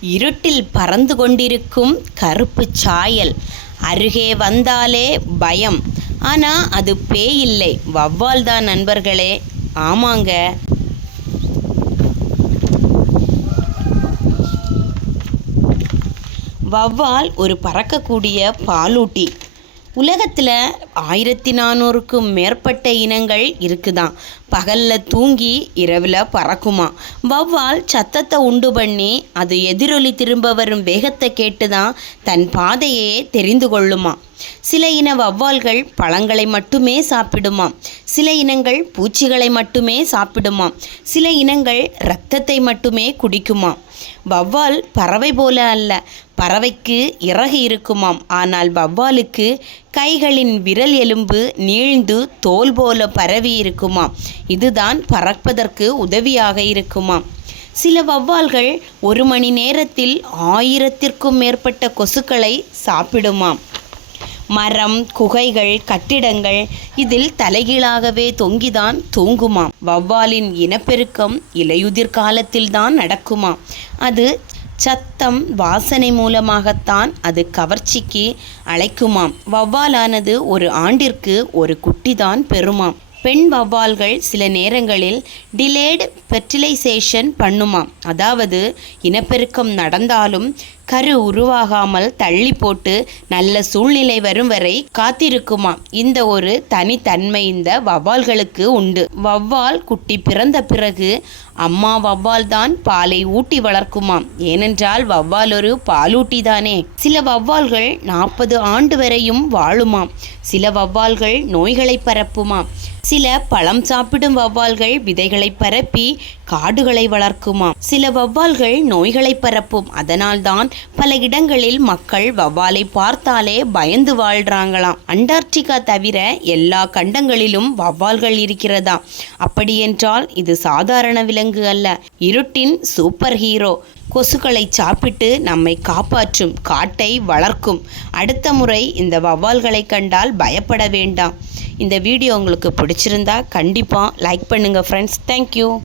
இருட்டில் பறந்து கொண்டிருக்கும் கருப்பு சாயல். அருகே வந்தாலே பயம். ஆனால் அது பேய் இல்லை வவ்வால் தான் நண்பர்களே. ஆமாங்க. வவ்வால் ஒரு பறக்கக்கூடிய பாலூட்டி. உலகத்தில் ஆயிரத்தி நானூறுக்கும் மேற்பட்ட இனங்கள் இருக்குதாம். பகலில் தூங்கி இரவில் பறக்குமா. வௌவால் சத்தத்தை உண்டு பண்ணி அது எதிரொலி திரும்ப வரும் வேகத்தை கேட்டு தான் தன் பாதையே தெரிந்து கொள்ளுமா. சில இன வௌவால்கள் பழங்களை மட்டுமே சாப்பிடுமாம் சில இனங்கள் பூச்சிகளை மட்டுமே சாப்பிடுமாம் சில இனங்கள் இரத்தத்தை மட்டுமே குடிக்குமாம் வவ்வால் பறவை போல அல்ல. பறவைக்கு இறகு இருக்குமாம். ஆனால் வவ்வாலுக்கு கைகளின் விரல் எலும்பு நீழ்ந்து தோல் போல பரவி இருக்குமாம். இதுதான் பறப்பதற்கு உதவியாக இருக்குமாம். சில வவ்வால்கள் ஒரு மணி நேரத்தில் ஆயிரத்திற்கும் மேற்பட்ட கொசுக்களை சாப்பிடுமாம். மரம் குகைகள் கட்டிடங்கள் இதில் தலைகீழாகவே தொங்கிதான் தூங்குமாம். வவ்வாலின் இனப்பெருக்கம் இலையுதிர் காலத்தில்தான் நடக்குமாம். அது சத்தம் வாசனை மூலமாகத்தான் அது கவர்ச்சிக்கு அழைக்குமாம். வவ்வாலானது ஒரு ஆண்டிற்கு ஒரு குட்டிதான் பெறுமாம். பெண் வவ்வால்கள் சில நேரங்களில் டிலேடு ஃபெர்டிலைசேஷன் பண்ணுமாம். அதாவது இனப்பெருக்கம் நடந்தாலும் கரு உருவாகாமல் தள்ளி போட்டு நல்ல சூழ்நிலை வரும் வரை காத்திருக்குமாம் இந்த ஒரு தனித்தன்மை இந்த வவ்வால்களுக்கு உண்டு. வவ்வால் குட்டி பிறந்த பிறகு அம்மா வவ்வால் தான் பாலை ஊட்டி வளர்க்குமாம் ஏனென்றால் வவ்வால் ஒரு பாலூட்டி தானே சில வவ்வால்கள் நாற்பது ஆண்டு வரையும் வாழுமாம் சில வவ்வால்கள் நோய்களை பரப்புமாம் சில பழம் சாப்பிடும் வவ்வால்கள் விதைகளை பரப்பி காடுகளை வளர்க்குமாம் சில வவ்வால்கள் நோய்களை பரப்பும். அதனால்தான் பல இடங்களில் மக்கள் வவ்வாலை பார்த்தாலே பயந்து வாழ்றாங்களாம். அண்டார்டிகா தவிர எல்லா கண்டங்களிலும் வவ்வால்கள் இருக்கிறதா? அப்படியென்றால் இது சாதாரண விலங்கு அல்ல. இருட்டின் சூப்பர் ஹீரோ. கொசுக்களை சாப்பிட்டு நம்மை காப்பாற்றும் காட்டை வளர்க்கும். அடுத்த முறை இந்த வவ்வால்களை கண்டால் பயப்பட வேண்டாம். இந்த வீடியோ உங்களுக்கு பிடிச்சிருந்தா கண்டிப்பாக லைக் பண்ணுங்கள் ஃப்ரெண்ட்ஸ் தேங்க்யூ